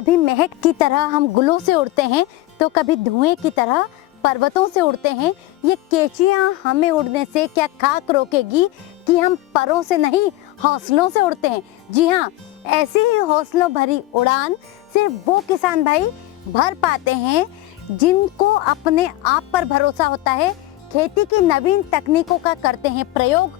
कभी महक की तरह हम गुलों से उड़ते हैं तो कभी धुएं की तरह पर्वतों से उड़ते हैं। ये कैचियाँ हमें उड़ने से क्या खाक रोकेगी कि हम परों से नहीं हौसलों से उड़ते हैं। जी हाँ, ऐसी ही हौसलों भरी उड़ान सिर्फ वो किसान भाई भर पाते हैं जिनको अपने आप पर भरोसा होता है, खेती की नवीन तकनीकों का करते हैं प्रयोग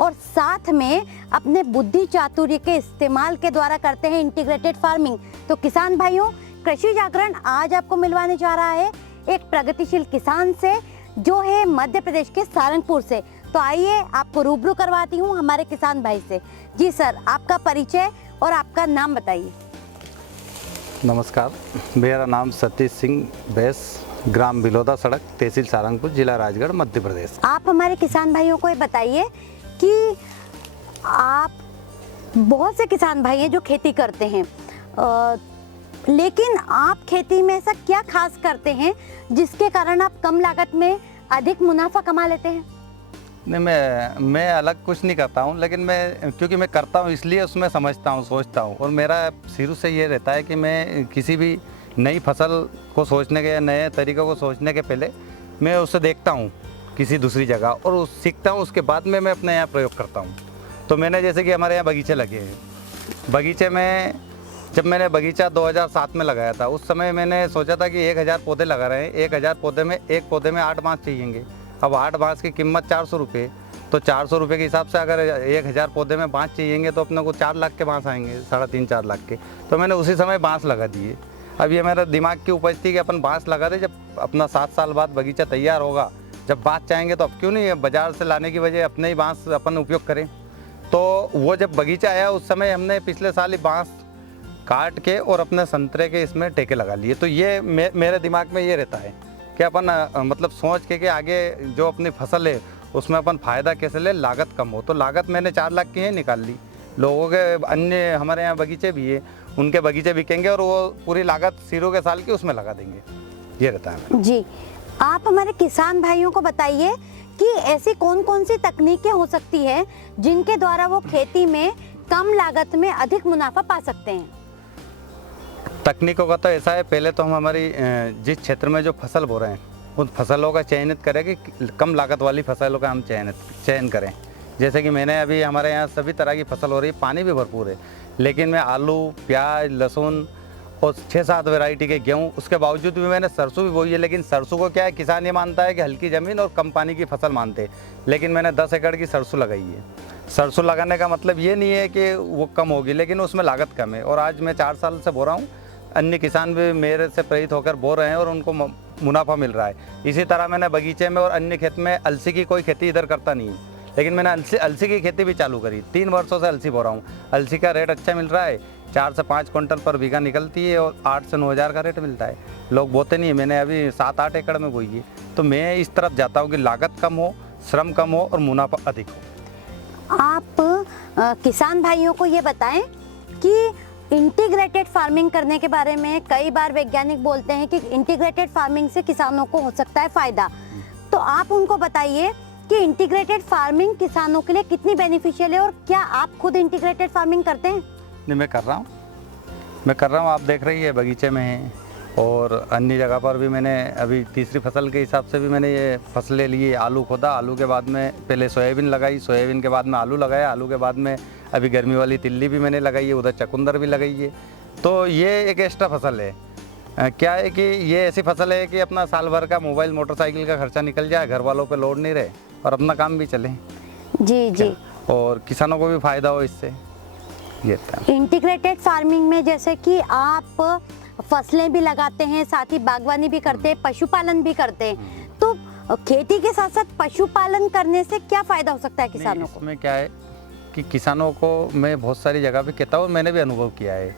और साथ में अपने बुद्धि चातुर्य के इस्तेमाल के द्वारा करते हैं इंटीग्रेटेड फार्मिंग। तो किसान भाइयों, कृषि जागरण आज आपको मिलवाने जा रहा है एक प्रगतिशील किसान से जो है मध्य प्रदेश के सारंगपुर से। तो आइए आपको रूबरू करवाती हूँ हमारे किसान भाई से। जी सर, आपका परिचय और आपका नाम बताइए। नमस्कार, मेरा नाम सतीश सिंह बैस, ग्राम बिलोदा सड़क, तहसील सारंगपुर, जिला राजगढ़, मध्य प्रदेश। आप हमारे किसान भाइयों को ये बताइए कि आप बहुत से किसान भाई हैं जो खेती करते हैं, लेकिन आप खेती में ऐसा क्या खास करते हैं जिसके कारण आप कम लागत में अधिक मुनाफा कमा लेते हैं? नहीं, मैं अलग कुछ नहीं करता हूँ, लेकिन क्योंकि मैं करता हूँ इसलिए उसमें समझता हूँ, सोचता हूँ। और मेरा शुरू से ये रहता है कि मैं किसी भी नई फसल को सोचने के या नए तरीक़ों को सोचने के पहले मैं उसे देखता हूँ किसी दूसरी जगह और सीखता हूँ, उसके बाद में मैं अपने यहाँ प्रयोग करता हूँ। तो मैंने जैसे कि हमारे यहाँ बगीचे लगे हैं, बगीचे में जब मैंने बगीचा 2007 में लगाया था, उस समय मैंने सोचा था कि 1000 पौधे लगा रहे हैं, 1000 पौधे में एक पौधे में 8 बाँस चाहिएंगे। अब 8 बाँस की कीमत 400 रुपये, तो 400 रुपये के हिसाब से अगर 1000 पौधे में बाँस चाहिएंगे तो अपने को 4 लाख के बाँस आएंगे, 3.5-4 लाख के। तो मैंने उसी समय बाँस लगा दिए। अब ये मेरा दिमाग की उपज थी कि अपन बाँस लगा दे, जब अपना 7 साल बाद बगीचा तैयार होगा, जब बाँस चाहेंगे तो अब क्यों नहीं बाज़ार से लाने की वजह अपने ही बाँस अपन उपयोग करें। तो वो जब बगीचा आया उस समय हमने पिछले साल ही बाँस काट के और अपने संतरे के इसमें टेके लगा लिए। तो ये मेरे दिमाग में ये रहता है कि अपन मतलब सोच के कि आगे जो अपनी फसल है उसमें अपन फ़ायदा कैसे ले, लागत कम हो। तो लागत मैंने 4 लाख की ही निकाल ली। लोगों के अन्य हमारे यहाँ बगीचे भी है, उनके बगीचे बिकेंगे और वो पूरी लागत 0 के साल की उसमें लगा देंगे। ये रहता है। जी, आप हमारे किसान भाइयों को बताइए कि ऐसी कौन कौन सी तकनीकें हो सकती है जिनके द्वारा वो खेती में कम लागत में अधिक मुनाफा पा सकते हैं? तकनीकों का तो ऐसा है, पहले तो हम हमारी जिस क्षेत्र में जो फसल बो रहे हैं उन फसलों का चयनित करें कि कम लागत वाली फसलों का हम चयन करें। जैसे कि मैंने अभी हमारे यहाँ सभी तरह की फसल हो रही है, पानी भी भरपूर है, लेकिन मैं आलू, प्याज, लहसुन और 6-7 वैरायटी के गेहूँ, उसके बावजूद भी मैंने सरसों भी बोई है। लेकिन सरसों को क्या है, किसान ये मानता है कि हल्की ज़मीन और कम पानी की फसल मानते हैं, लेकिन मैंने 10 एकड़ की सरसों लगाई है। सरसों लगाने का मतलब ये नहीं है कि वो कम होगी, लेकिन उसमें लागत कम है। और आज मैं 4 साल से बो रहा हूँ, अन्य किसान भी मेरे से प्रेरित होकर बो रहे हैं और उनको मुनाफा मिल रहा है। इसी तरह मैंने बगीचे में और अन्य खेत में अलसी की कोई खेती इधर करता नहीं है, लेकिन मैंने अलसी की खेती भी चालू करी। 3 वर्षों से अलसी बो रहा हूँ। अलसी का रेट अच्छा मिल रहा है, 4 से 5 क्विंटल पर बीघा निकलती है और 8 से 9 हज़ार का रेट मिलता है। लोग बोते नहीं है, मैंने अभी 7-8 एकड़ में बोई है। तो मैं इस तरफ जाता हूँ कि लागत कम हो, श्रम कम हो और मुनाफा अधिक हो। आप किसान भाइयों को ये बताएं कि इंटीग्रेटेड फार्मिंग करने के बारे में कई बार वैज्ञानिक बोलते हैं कि इंटीग्रेटेड फार्मिंग से किसानों को हो सकता है फायदा। तो आप उनको बताइए कि इंटीग्रेटेड फार्मिंग किसानों के लिए कितनी बेनिफिशियल है और क्या आप खुद इंटीग्रेटेड फार्मिंग करते हैं? नहीं, मैं कर रहा हूँ। आप देख रही है बगीचे में है और अन्य जगह पर भी मैंने अभी तीसरी फसल के हिसाब से भी मैंने ये फसलें ली। आलू खोदा, आलू के बाद में पहले सोयाबीन लगाई, सोयाबीन के बाद में आलू लगाया, आलू के बाद में अभी गर्मी वाली तिल्ली भी मैंने लगाई है, उधर चकुंदर भी लगाई है। तो ये एक एक्स्ट्रा फसल है। क्या है कि ये ऐसी फसल है कि अपना साल भर का मोबाइल मोटरसाइकिल का खर्चा निकल जाए, घर वालों पे लोड नहीं रहे और अपना काम भी चले। जी जी, और किसानों को भी फायदा हो इससे। ये इंटीग्रेटेड फार्मिंग में जैसे कि आप फसलें भी लगाते हैं, साथ ही बागवानी भी करते हैं, पशुपालन भी करते हैं। तो खेती के साथ साथ पशुपालन करने से क्या फायदा हो सकता है किसानों को? इसमें क्या है कि किसानों को मैं बहुत सारी जगह पे कहता हूँ, मैंने भी अनुभव किया है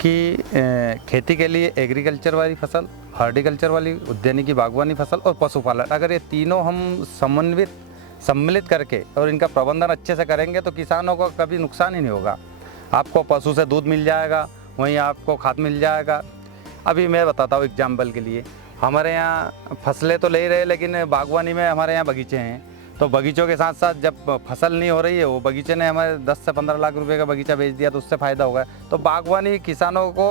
कि खेती के लिए एग्रीकल्चर वाली फसल, हॉर्टिकल्चर वाली, उद्यानिकी बागवानी फसल और पशुपालन, अगर ये तीनों हम सम्मिलित करके और इनका प्रबंधन अच्छे से करेंगे तो किसानों को कभी नुकसान ही नहीं होगा। आपको पशु से दूध मिल जाएगा, वहीं आपको खाद मिल जाएगा। अभी मैं बताता हूँ एग्जाम्पल के लिए, हमारे यहाँ फसलें तो ले रहे, लेकिन बागवानी में हमारे यहाँ बगीचे हैं। तो बगीचों के साथ साथ जब फसल नहीं हो रही है, वो बगीचे ने हमारे 10 से 15 लाख रुपए का बगीचा बेच दिया तो उससे फ़ायदा होगा। तो बागवानी किसानों को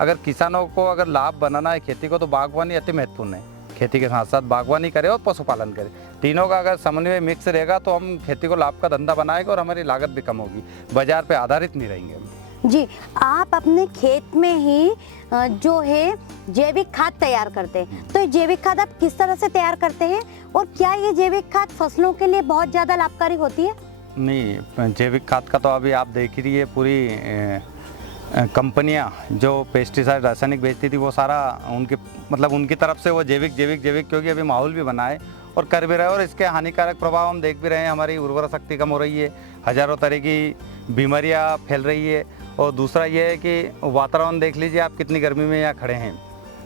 अगर किसानों को अगर लाभ बनाना है खेती को, तो बागवानी अति महत्वपूर्ण है। खेती के साथ साथ बागवानी करे और पशुपालन करे, तीनों का अगर समन्वय मिक्स रहेगा तो हम खेती को लाभ का धंधा बनाएंगे और हमारी लागत भी कम होगी, बाजार पे आधारित नहीं रहेंगे हम। जी, आप अपने खेत में ही जो है जैविक खाद तैयार करते हैं, तो ये जैविक खाद आप किस तरह से तैयार करते हैं और क्या ये जैविक खाद फसलों के लिए बहुत ज़्यादा लाभकारी होती है? नहीं, जैविक खाद का तो अभी आप देख ही रही है, पूरी कंपनियां जो पेस्टिसाइड रासायनिक बेचती थी वो सारा उनकी तरफ से वो जैविक क्योंकि अभी माहौल भी बना है और कर भी रहे हैं, और इसके हानिकारक प्रभाव हम देख भी रहे हैं। हमारी उर्वरा शक्ति कम हो रही है, हज़ारों तरह की बीमारियां फैल रही है, और दूसरा ये है कि वातावरण देख लीजिए आप, कितनी गर्मी में यहाँ खड़े हैं,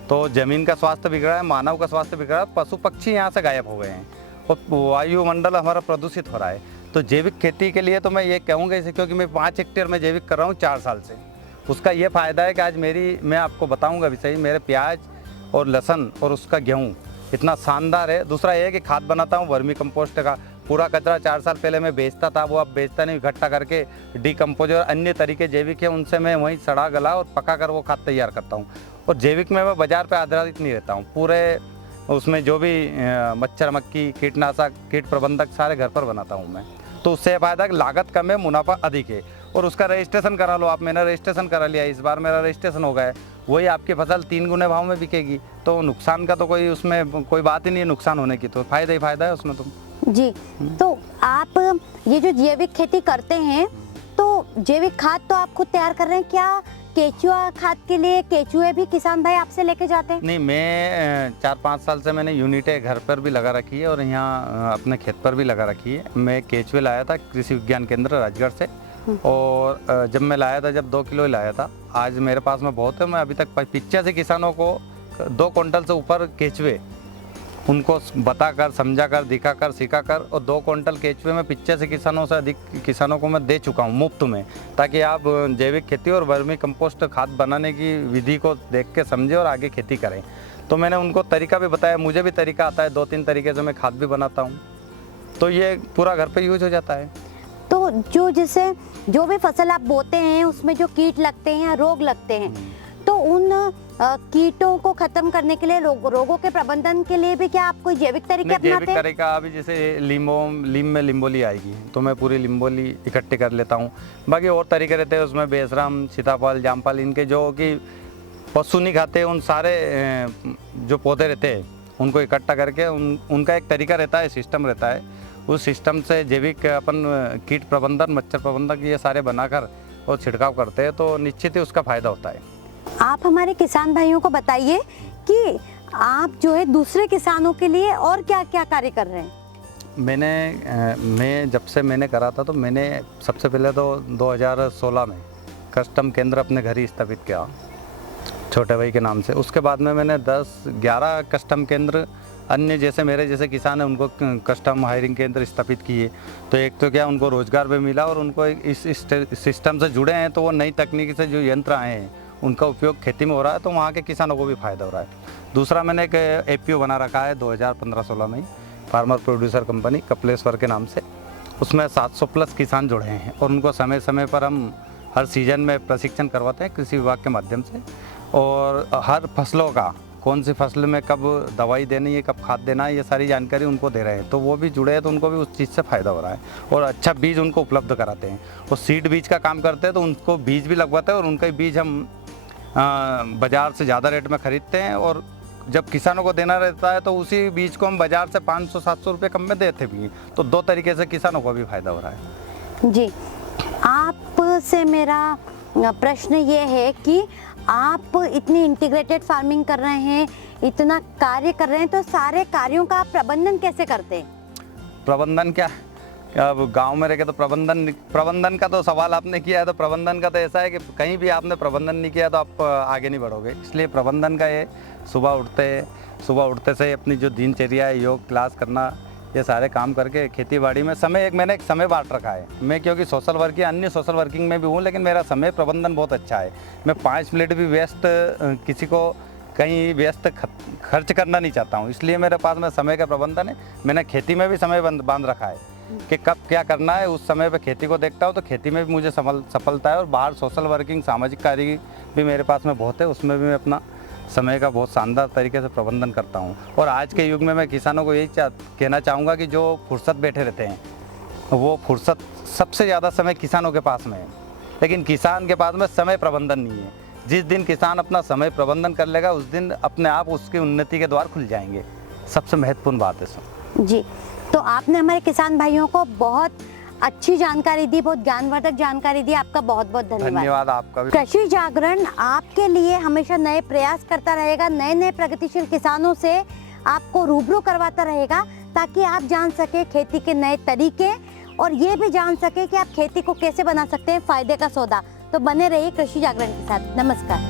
तो ज़मीन का स्वास्थ्य बिगड़ा है, मानव का स्वास्थ्य बिगड़ा है, पशु पक्षी यहाँ से गायब हो गए हैं और वायुमंडल हमारा प्रदूषित हो रहा है। तो जैविक खेती के लिए तो मैं ये कहूँगा इसे, क्योंकि मैं 5 हेक्टेयर में जैविक कर रहा हूँ 4 साल से। उसका ये फ़ायदा है कि आज मैं आपको बताऊँगा भी सही, मेरे प्याज और लहसुन और उसका गेहूँ इतना शानदार है। दूसरा ये है कि खाद बनाता हूँ वर्मी कंपोस्ट का, पूरा कचरा 4 साल पहले मैं बेचता था, वो अब बेचता नहीं, इकट्ठा करके डिकम्पोज और अन्य तरीके जैविक है उनसे मैं वहीं सड़ा गला और पका कर वो खाद तैयार करता हूँ। और जैविक में मैं बाजार पे आधारित नहीं रहता हूँ, पूरे उसमें जो भी मच्छर मक्खी कीटनाशक कीट प्रबंधक सारे घर पर बनाता हूँ मैं। तो उससे फ़ायदा कि लागत कम है, मुनाफा अधिक है, और उसका रजिस्ट्रेशन करा लो आप। मैंने रजिस्ट्रेशन करा लिया, इस बार मेरा रजिस्ट्रेशन हो गया है, वही आपकी फसल 3 गुने भाव में बिकेगी, तो नुकसान का तो उसमें कोई बात ही नहीं है नुकसान होने की, तो फ़ायदा ही फ़ायदा है उसमें तो। जी, तो आप ये जो जैविक खेती करते हैं, तो जैविक खाद तो आप खुद तैयार कर रहे हैं, क्या केचुआ खाद के लिए केचुए भी किसान भाई आपसे लेके जाते हैं? नहीं, मैं 4-5 साल से मैंने यूनिटें घर पर भी लगा रखी है और यहाँ अपने खेत पर भी लगा रखी है। मैं केचुए लाया था कृषि विज्ञान केंद्र राजगढ़ से, और जब मैं लाया था, जब 2 किलो ही लाया था, आज मेरे पास में बहुत है। मैं अभी तक 85 किसानों को 2 क्विंटल से ऊपर केचुए उनको बताकर, समझाकर, दिखाकर, सिखाकर, और 2 क्विंटल केचुए में 85 किसानों से अधिक किसानों को मैं दे चुका हूँ मुफ्त में, ताकि आप जैविक खेती और वर्मी कंपोस्ट खाद बनाने की विधि को देख के समझें और आगे खेती करें। तो मैंने उनको तरीका भी बताया, मुझे भी तरीका आता है, 2-3 तरीके से मैं खाद भी बनाता हूँ, तो ये पूरा घर पे यूज हो जाता है। तो जो भी फसल आप बोते हैं उसमें जो कीट लगते हैं या रोग लगते हैं, तो उन कीटों को खत्म करने के लिए, रोगों के प्रबंधन के लिए भी क्या आप कोई जैविक तरीके अपनाते हैं? जैविक तरीका अभी जैसे लीम में लिम्बोली आएगी तो मैं पूरी लिम्बोली इकट्ठी कर लेता हूँ। बाकी और तरीके रहते हैं उसमें, बेसराम, सीताफल, जामफल, इनके जो कि पशु नहीं खाते, उन सारे जो पौधे रहते हैं उनको इकट्ठा करके उनका एक तरीका रहता है, सिस्टम रहता है, उस सिस्टम से जैविक अपन कीट प्रबंधन, मच्छर प्रबंधक ये सारे बनाकर और छिड़काव करते हैं, तो निश्चित ही उसका फ़ायदा होता है। आप हमारे किसान भाइयों को बताइए कि आप जो है दूसरे किसानों के लिए और क्या क्या कार्य कर रहे हैं? मैं जब से मैंने करा था, तो मैंने सबसे पहले तो 2016 में कस्टम केंद्र अपने घर ही स्थापित किया छोटे भाई के नाम से। उसके बाद में मैंने 10-11 कस्टम केंद्र अन्य जैसे मेरे जैसे किसान हैं उनको कस्टम हायरिंग केंद्र स्थापित किए। तो एक तो क्या उनको रोज़गार भी मिला, और उनको इस सिस्टम से जुड़े हैं, तो वो नई तकनीकी से जो यंत्र आए हैं उनका उपयोग खेती में हो रहा है, तो वहाँ के किसानों को भी फ़ायदा हो रहा है। दूसरा, मैंने एक APO बना रखा है 2015-16 में ही, फार्मर प्रोड्यूसर कंपनी कपिलेश्वर के नाम से। उसमें 700+ किसान जुड़े हैं, और उनको समय समय पर हम हर सीज़न में प्रशिक्षण करवाते हैं कृषि विभाग के माध्यम से, और हर फसलों का कौन सी फसल में कब दवाई देनी है, कब खाद देना है, ये सारी जानकारी उनको दे रहे हैं। तो वो भी जुड़े हैं, तो उनको भी उस चीज़ से फ़ायदा हो रहा है, और अच्छा बीज उनको उपलब्ध कराते हैं। और सीड बीज का काम करते हैं, तो उनको बीज भी लगवाते हैं, और उनका बीज हम बाज़ार से ज़्यादा रेट में ख़रीदते हैं, और जब किसानों को देना रहता है तो उसी बीज को हम बाज़ार से 500-700 रुपये कम में देते भी हैं। तो 2 तरीके से किसानों को भी फ़ायदा हो रहा है। जी, आपसे मेरा प्रश्न ये है कि आप इतनी इंटीग्रेटेड फार्मिंग कर रहे हैं, इतना कार्य कर रहे हैं, तो सारे कार्यों का आप प्रबंधन कैसे करते हैं? प्रबंधन क्या, अब गांव में रह के तो प्रबंधन का तो सवाल आपने किया है, तो प्रबंधन का तो ऐसा है कि कहीं भी आपने प्रबंधन नहीं किया तो आप आगे नहीं बढ़ोगे। इसलिए प्रबंधन का ये सुबह उठते से अपनी जो दिनचर्या है, योग क्लास करना, ये सारे काम करके खेती बाड़ी में मैंने एक समय बांट रखा है। मैं क्योंकि सोशल वर्क या अन्य सोशल वर्किंग में भी हूँ, लेकिन मेरा समय प्रबंधन बहुत अच्छा है। मैं 5 मिनट भी व्यस्त किसी को कहीं व्यस्त खर्च करना नहीं चाहता हूँ, इसलिए मेरे पास में समय का प्रबंधन है। मैंने खेती में भी समय बांध रखा है कि कब क्या करना है, उस समय पे खेती को देखता हूँ तो खेती में भी मुझे सफलता है। और बाहर सोशल वर्किंग, सामाजिक कार्य भी मेरे पास में बहुत है, उसमें भी मैं अपना समय का बहुत शानदार तरीके से प्रबंधन करता हूँ। और आज के युग में मैं किसानों को यही कहना चाहूँगा कि जो फुर्सत बैठे रहते हैं, वो फुर्सत सबसे ज़्यादा समय किसानों के पास में है, लेकिन किसान के पास में समय प्रबंधन नहीं है। जिस दिन किसान अपना समय प्रबंधन कर लेगा, उस दिन अपने आप उसकी उन्नति के द्वार खुल जाएंगे। सबसे महत्वपूर्ण बात है सर। जी, तो आपने हमारे किसान भाइयों को बहुत अच्छी जानकारी दी, बहुत ज्ञानवर्धक जानकारी दी। आपका बहुत बहुत धन्यवाद। धन्यवाद आपका भी। कृषि जागरण आपके लिए हमेशा नए प्रयास करता रहेगा, नए नए प्रगतिशील किसानों से आपको रूबरू करवाता रहेगा, ताकि आप जान सके खेती के नए तरीके और ये भी जान सके कि आप खेती को कैसे बना सकते हैं फायदे का सौदा। तो बने रहिए कृषि जागरण के साथ। नमस्कार।